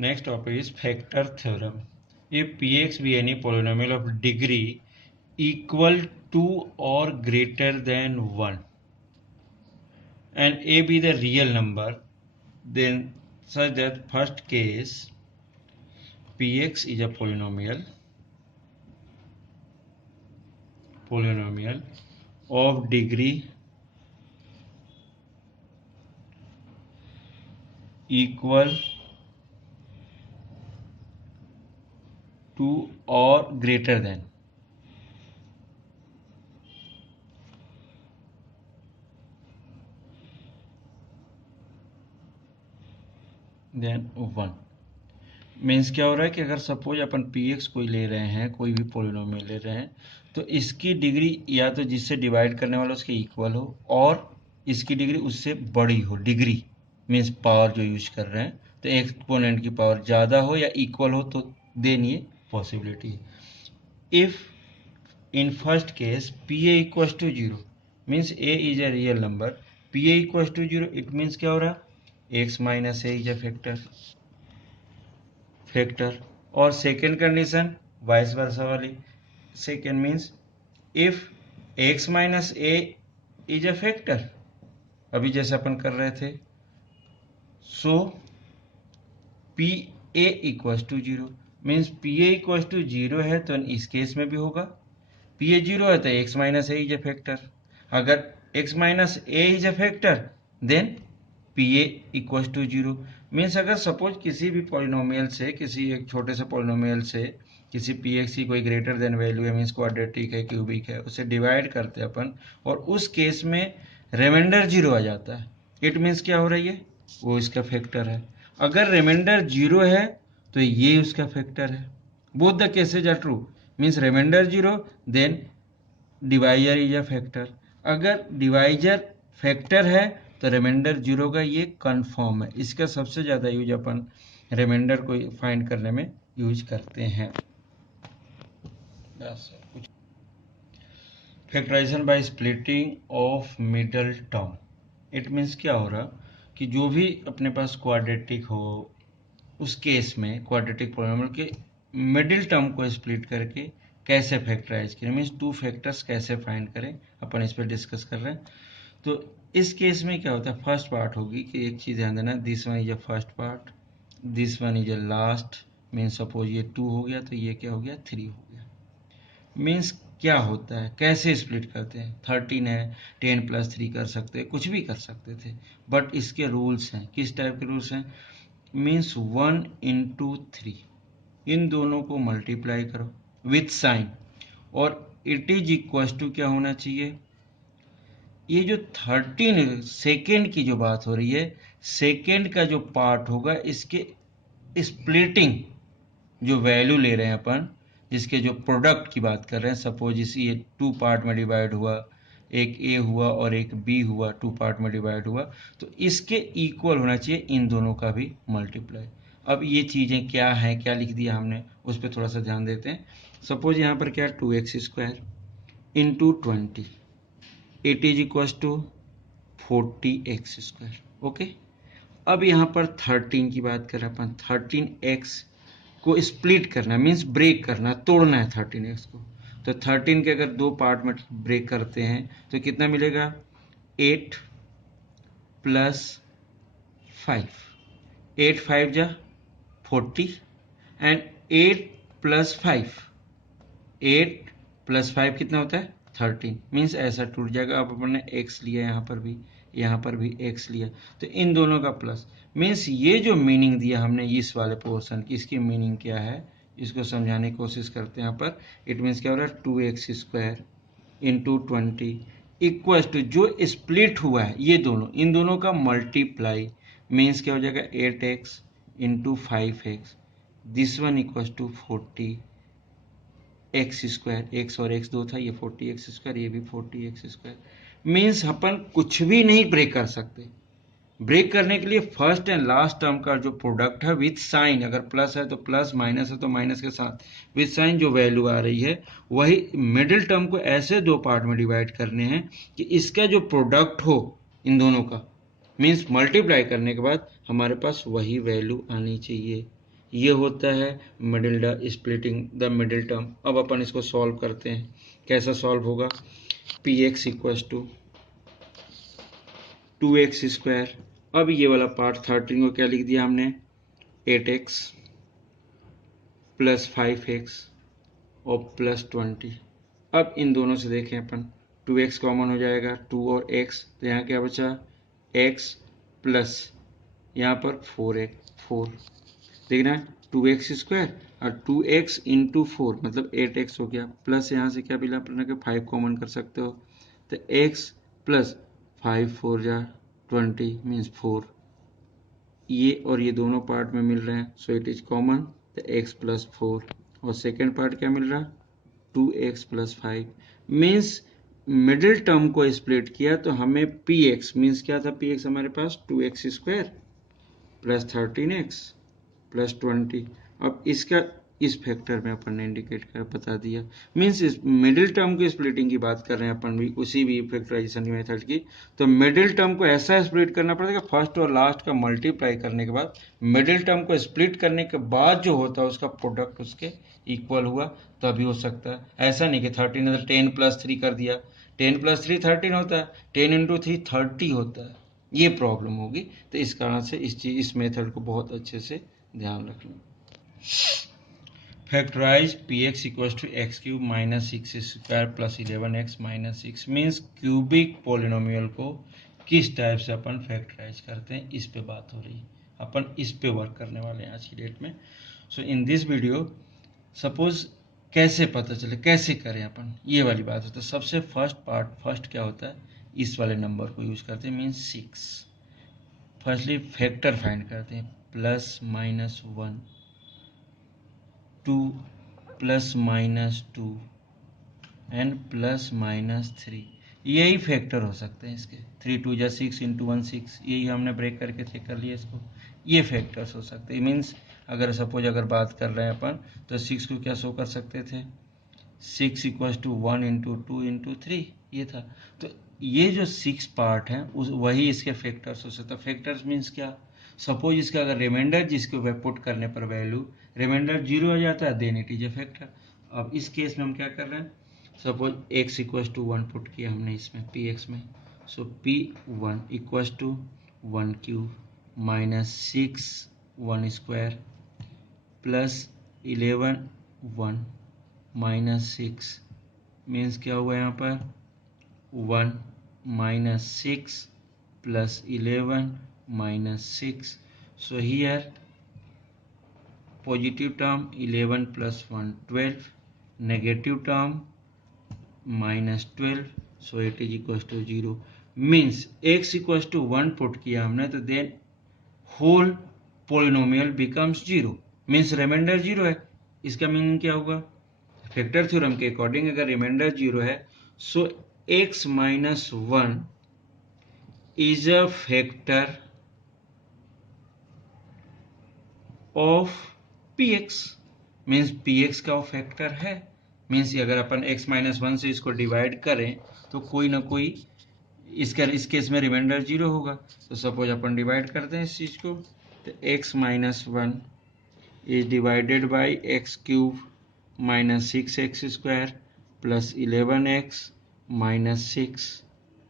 Next topic is factor theorem. If Px be any polynomial of degree equal to or greater than 1 and a be the real number, then such that first case Px is a polynomial of degree equal to or greater than 1। Means क्या हो रहा है कि अगर suppose अपन px कोई ले रहे हैं, कोई भी पोलिनोमियल ले रहे हैं, तो इसकी डिग्री या तो जिससे डिवाइड करने वाला उसके इक्वल हो और इसकी डिग्री उससे बड़ी हो। डिग्री मीन्स पावर जो यूज कर रहे हैं, तो एक्सपोनेंट की पावर ज़्यादा हो या इक्वल हो, तो देन ये पॉसिबिलिटी है। If in first case pa equals to 0 means a is a real number, pa equals to 0 it means क्या हो रहा है, x minus a is a factor. और सेकेंड कंडीशन वाइस वर्सा वाली, second means if x minus a is a factor, अभी जैसे अपन कर रहे थे, so pa equals to 0 means pa equals to 0 है तो इस केस में भी होगा। pa 0 है तो x minus a is a factor. अगर x minus a is a factor then pa equals to 0 means अगर सपोज किसी भी पॉलिनोमियल से, किसी एक छोटे से पॉलिनोमियल से किसी px की कोई ग्रेटर देन वैल्यू है, मीन्स क्वाड्रेटिक है, क्यूबिक है, उसे डिवाइड करते हैं अपन और उस केस में रिमाइंडर 0 आ जाता है, इट मीन्स क्या हो रही है, वो इसका फैक्टर है। अगर रिमाइंडर 0 है तो ये उसका फैक्टर है। Both the cases are true means remainder 0 then divisor is a factor. अगर डिवाइजर फैक्टर है तो रिमाइंडर 0 का ये कन्फर्म है। इसका सबसे ज़्यादा यूज अपन रिमाइंडर को फाइंड करने में यूज करते हैं। Factorization by splitting of middle term, it means क्या हो रहा कि जो भी अपने पास क्वाड्रेटिक हो, उस केस में क्वाड्रेटिक पॉलिनोमियल के मिडिल टर्म को स्प्लिट करके कैसे फैक्टराइज करें, मीन्स टू फैक्टर्स कैसे फाइंड करें, अपन इस पर डिस्कस कर रहे हैं। तो इस केस में क्या होता है, फर्स्ट पार्ट होगी कि एक चीज़ ध्यान देना, this one is a first part, this one is a last, means suppose ये 2 हो गया तो ये क्या हो गया, 3 हो गया। मीन्स क्या होता है, कैसे स्प्लिट करते हैं, 13 है, 10 + 3 कर सकते हैं, कुछ भी कर सकते थे, बट इसके रूल्स हैं। किस टाइप के रूल्स हैं, मीन्स 1 × 3, इन दोनों को मल्टीप्लाई करो विथ साइन और इट इज इक्वल टू क्या होना चाहिए, ये जो 13 सेकेंड की जो बात हो रही है, सेकेंड का जो पार्ट होगा इसके स्प्लिटिंग जो वैल्यू ले रहे हैं अपन, जिसके जो प्रोडक्ट की बात कर रहे हैं, सपोज इसी ये 2 पार्ट में डिवाइड हुआ, एक ए हुआ और एक बी हुआ, 2 पार्ट में डिवाइड हुआ, तो इसके इक्वल होना चाहिए इन दोनों का भी मल्टीप्लाई। अब ये चीज़ें क्या हैं, क्या लिख दिया हमने, उस पर थोड़ा सा ध्यान देते हैं। सपोज यहाँ पर क्या, 2x² × 20 it is equal to 40x²। Okay, अब यहाँ पर 13 की बात कर रहे हैं अपन, 13x को स्प्लिट करना मीन्स ब्रेक करना, तोड़ना है 13x को। तो 13 के अगर 2 पार्ट में ब्रेक करते हैं तो कितना मिलेगा, 8 + 5, 8 5 जा 40 एंड 8 + 5, 8 + 5 कितना होता है, 13, मीन्स ऐसा टूट जाएगा। अब अपन ने x लिया, यहाँ पर भी x लिया, तो इन दोनों का प्लस, मीन्स ये जो मीनिंग दिया हमने इस वाले पोर्शन की, इसकी मीनिंग क्या है, इसको समझाने की कोशिश करते हैं। यहाँ पर इट मीन्स क्या हो रहा है, 2x² × 20 इक्वल टू जो स्प्लिट हुआ है ये दोनों, इन दोनों का मल्टीप्लाई, मीन्स क्या हो जाएगा, 8x × 5x, this one equal to 40x², x और x 2 था, ये 40x², ये भी 40x²। मीन्स अपन कुछ भी नहीं ब्रेक कर सकते। ब्रेक करने के लिए फर्स्ट एंड लास्ट टर्म का जो प्रोडक्ट है विथ साइन, अगर प्लस है तो प्लस, माइनस है तो माइनस के साथ विथ साइन जो वैल्यू आ रही है, वही मिडिल टर्म को ऐसे 2 पार्ट में डिवाइड करने हैं कि इसका जो प्रोडक्ट हो इन दोनों का, मीन्स मल्टीप्लाई करने के बाद हमारे पास वही वैल्यू आनी चाहिए। ये होता है middle splitting the middle term. अब अपन इसको सॉल्व करते हैं। कैसा सॉल्व होगा? P x equals to 2x²। अब ये वाला पार्ट 13 को क्या लिख दिया हमने? 8x प्लस 5x और प्लस 20। अब इन दोनों से देखें अपन, 2x कॉमन हो जाएगा, 2 और x, तो यहाँ क्या बचा? x प्लस यहाँ पर 4 देखना, 2x² और 2x इंटू 4 मतलब 8x हो गया, प्लस यहाँ से क्या मिला अपने को? 5 कॉमन कर सकते हो, तो x प्लस 5 4 जा 20 मीन्स 4। ये और ये दोनों पार्ट में मिल रहे हैं, सो इट इज कॉमन, तो x प्लस 4। और सेकेंड पार्ट क्या मिल रहा? 2x plus 5 means middle term को स्प्लिट किया तो हमें px मीन्स क्या था? px हमारे पास 2x² प्लस 13x प्लस 20। अब इसका इस फैक्टर में अपन ने इंडिकेट कर बता दिया, मीन्स इस मिडिल टर्म की स्प्लिटिंग की बात कर रहे हैं अपन भी उसी भी फैक्टराइजेशन मेथड की। तो मिडिल टर्म को ऐसा स्प्लिट करना पड़ेगा, फर्स्ट और लास्ट का मल्टीप्लाई करने के बाद मिडिल टर्म को स्प्लिट करने के बाद जो होता है उसका प्रोडक्ट उसके इक्वल हुआ तभी हो सकता है। ऐसा नहीं कि 13 है तो 10 प्लस 3 कर दिया, 10 प्लस 3 13 होता है, 10 इंटू 3 30 होता है, ये प्रॉब्लम होगी। तो इस कारण से इस मेथड को बहुत अच्छे से ध्यान रखना। Factorize px equals to x³ minus 6² plus 11x minus 6 means cubic polynomial को किस टाइप से अपन फैक्टराइज करते हैं, इस पे बात हो रही है। अपन इस पे वर्क करने वाले हैं आज की डेट में। सो इन दिस वीडियो सपोज कैसे पता चले, कैसे करें अपन, ये वाली बात होता है। सबसे फर्स्ट क्या होता है? इस वाले नंबर को यूज करते हैं, मीन्स 6। फर्स्टली फैक्टर फाइंड करते हैं, plus minus 1, 2 plus minus 2 and plus minus 3। यही फैक्टर हो सकते हैं इसके। 3 2 जा 6 इंटू 1 6, यही हमने ब्रेक करके चेक कर लिया इसको। ये फैक्टर्स हो सकते हैं, मीन्स अगर सपोज अगर बात कर रहे हैं अपन तो 6 को क्या शो कर सकते थे? 6 इक्वल्स टू 1 इंटू 2 इंटू 3, ये था। तो ये जो 6 पार्ट हैं वही इसके फैक्टर्स हो सकते हैं। फैक्टर्स मीन्स क्या? सपोज इसका अगर रिमाइंडर जिसको पुट करने पर वैल्यू रिमाइंडर 0 हो जाता है, then it is a factor. अब इस केस में हम क्या कर रहे हैं? Suppose x equals to 1 put किया हमने इसमें px में, so p1 equals to 1³ minus 6 1² plus 11 1 minus 6 means क्या हुआ यहाँ पर? 1 minus 6 plus 11 minus 6। So here positive term 11 plus 1 12, negative term minus 12, so it is equals to 0 means x equals to 1 put किया हमने तो then whole polynomial becomes 0 means remainder 0 है। इसका meaning क्या होगा? फैक्टर थ्योरम के अकॉर्डिंग अगर रिमाइंडर 0 है so x minus 1 is a factor of px means px का फैक्टर है। मीन्स अगर अपन x माइनस 1 से इसको डिवाइड करें तो कोई ना कोई इस केस में रिमाइंडर 0 होगा। तो सपोज अपन डिवाइड करते हैं इस चीज को, तो x minus 1 is divided by x³ minus 6x² plus 11x minus 6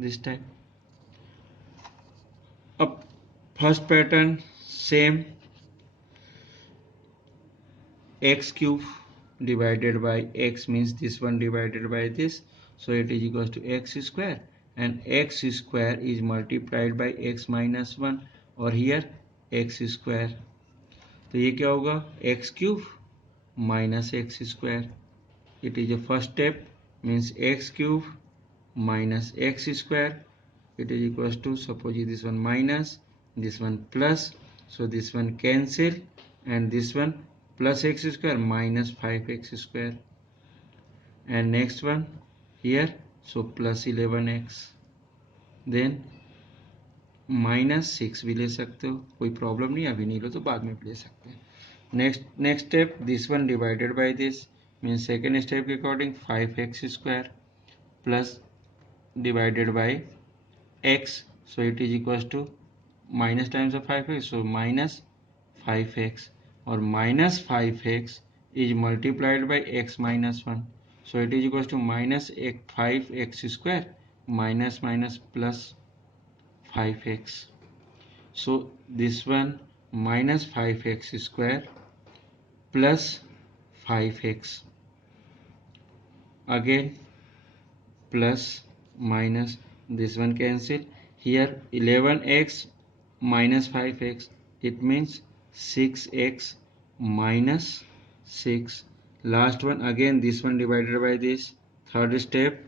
this type. अब first pattern same, x³ divided by x means this one divided by this, so it is equals to x² and x² is multiplied by x minus 1 और here x²। तो ये क्या होगा? x³ minus x²। it is a first step means x³ minus x², it is equals to, suppose this one minus, this one plus, so this one cancel and this one plus x² minus 5x², and next one here, so plus 11x, then minus 6 भी ले सकते हो, कोई problem नहीं, अभी नहीं लो तो बाद में भी ले सकते हैं। Next step, this one divided by this mean second step के according 5x² plus divided by x, so it is equals to minus times of 5x, so minus 5x और minus 5x is multiplied by x minus 1, so it is equal to minus 5x square minus minus plus 5x, so this one minus 5x square plus 5x, again plus minus, this one cancel, here 11x minus 5x, it means 6x minus 6, last one again this one divided by this, third step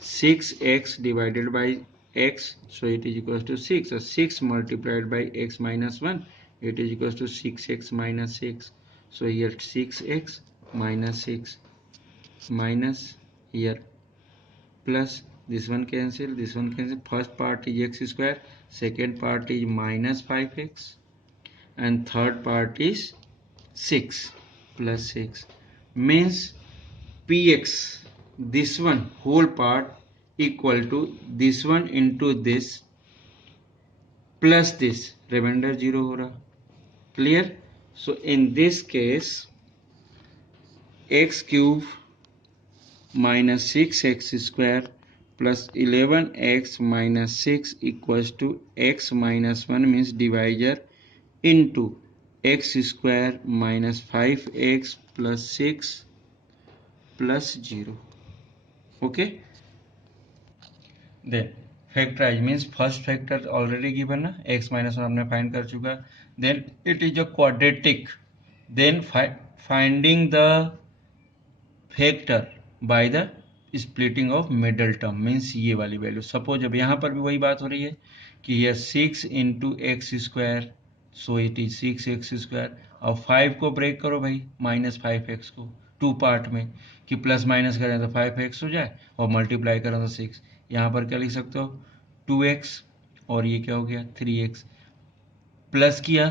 6x divided by x, so it is equals to 6, so 6 multiplied by x minus 1, it is equals to 6x minus 6, so here 6x minus 6 minus here plus this one cancel, this one cancel, first part is x square, second part is minus 5x, and third part is 6 plus 6, means px, this one whole part equal to this one into this plus this, remainder 0 हो रहा, clear? So in this case x cube minus 6x square plus 11x minus 6 equals to x minus 1, means divisor into x square minus 5x plus 6 plus 0. Okay, then factorize means first factor already given ना, x minus 1 हमने find कर चुका, then it is a quadratic, then finding the factor by the splitting of middle term, means ये वाली value, suppose अब यहाँ पर भी वही बात हो रही है कि ये 6 into x square, so it is 6x square, अब 5 को ब्रेक करो भाई माइनस 5x को टू पार्ट में, कि प्लस माइनस करें तो 5x हो जाए और मल्टीप्लाई करें तो 6, यहाँ पर क्या लिख सकते हो 2x और ये क्या हो गया 3x, प्लस किया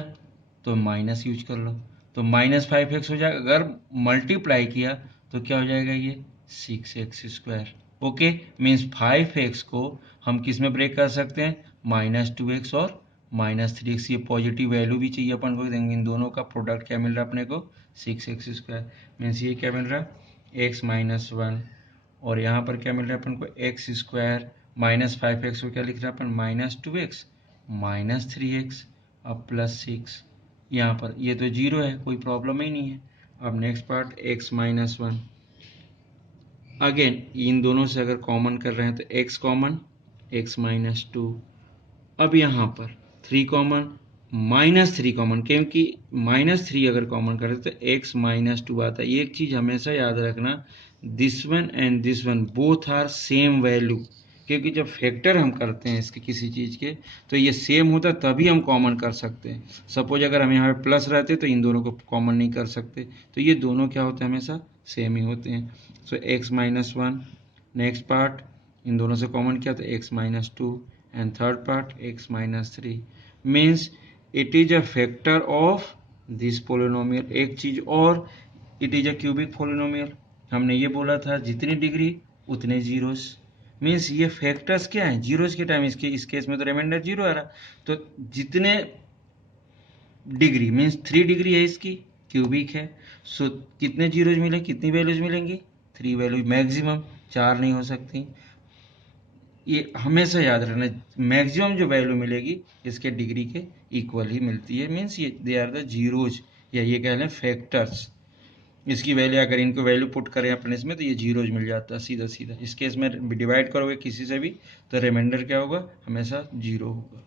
तो माइनस यूज कर लो तो माइनस 5x हो जाएगा, अगर मल्टीप्लाई किया तो क्या हो जाएगा ये 6x square. Okay, means 5x को हम किस में ब्रेक कर सकते हैं, माइनस 2x और माइनस 3x, ये पॉजिटिव वैल्यू भी चाहिए अपन को, देंगे इन दोनों का प्रोडक्ट क्या मिल रहा है अपने को 6x स्क्वायर, मीन्स ये क्या मिल रहा है x माइनस 1, और यहाँ पर क्या मिल रहा है अपन को x स्क्वायर माइनस 5x को क्या लिख रहा है अपन माइनस 2x माइनस 3x अब प्लस 6, यहाँ पर ये तो 0 है, कोई प्रॉब्लम ही नहीं है। अब next part x minus 1, again in दोनों से अगर कॉमन कर रहे हैं तो x कॉमन x माइनस 2, अब यहाँ पर 3 कॉमन माइनस 3 कॉमन, क्योंकि माइनस 3 अगर कॉमन करें तो x माइनस 2 आता है। एक चीज़ हमेशा याद रखना, this one and this one both are same value, क्योंकि जब फैक्टर हम करते हैं इसके किसी चीज़ के तो ये सेम होता है तभी हम कॉमन कर सकते हैं। सपोज अगर हम यहाँ पे प्लस रहते तो इन दोनों को कॉमन नहीं कर सकते, तो ये दोनों क्या होते हैं हमेशा सेम ही होते हैं। सो x minus 1, next part in दोनों से कॉमन किया तो x minus 2 and third part x minus 3, means it is a factor of this polynomial. एक चीज़ और, it is a cubic polynomial, हमने ये बोला था जितनी डिग्री उतने जीरोस, मीन्स ये फैक्टर्स क्या हैं जीरोस के टाइम, इस केस में तो रिमाइंडर 0 आ रहा, तो जितने डिग्री मीन्स 3 डिग्री है इसकी, क्यूबिक है, सो कितने जीरोज मिले, कितनी वैल्यूज मिलेंगी 3 वैल्यूज, मैक्सिमम 4 नहीं हो सकती, ये हमेशा याद रखना, मैक्सिमम जो वैल्यू मिलेगी इसके डिग्री के इक्वल ही मिलती है, मीन्स ये दे आर द जीरोज, या ये कह लें फैक्टर्स। इसकी वैल्यू अगर इनको वैल्यू पुट करें अपने इसमें तो ये जीरोज मिल जाता है सीधा सीधा। इस केस में डिवाइड करोगे किसी से भी तो रिमाइंडर क्या होगा, हमेशा 0 होगा।